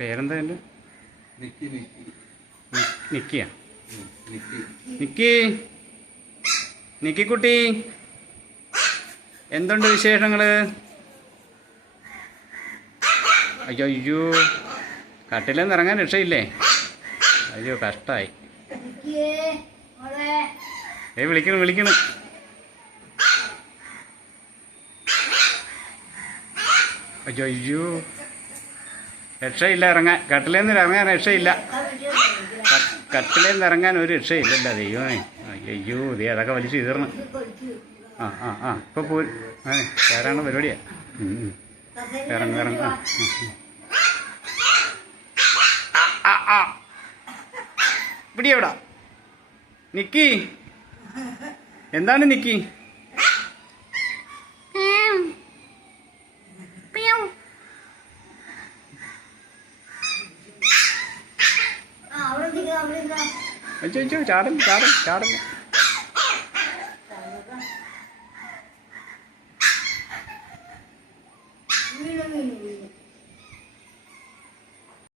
പേരെന്താ എന്റെ? നിക്കിയാ? നിക്കി. നിക്കിക്കുട്ടി. എന്തുണ്ട് വിശേഷങ്ങൾ? അയ്യോ അയ്യോ. കട്ടിലെന്ന് ഇറങ്ങാൻ രക്ഷയില്ലേ? അയ്യോ കഷ്ടായി. ഏ വിളിക്കണം വിളിക്കണം. അയ്യോ അയ്യോ. രക്ഷയില്ല ഇറങ്ങാൻ കട്ടിലേന്ന് ഇറങ്ങാൻ രക്ഷയില്ല. കട്ടിലേ നിന്ന് ഇറങ്ങാൻ ഒരു രക്ഷയില്ലല്ലോ ദൈവമേ. അയ്യോ ദേ അതൊക്കെ വലിച്ചു തീർന്നു ആ ആ ആ ഇപ്പൊ പോ ആ കയറാനുള്ള പരിപാടിയാ? ആ, ആ. ഇവിടെ എവിടാ? നിക്കി? എന്താണ് നിക്കി? അയ്യോ ചാടും ചാടും ചാടല്ല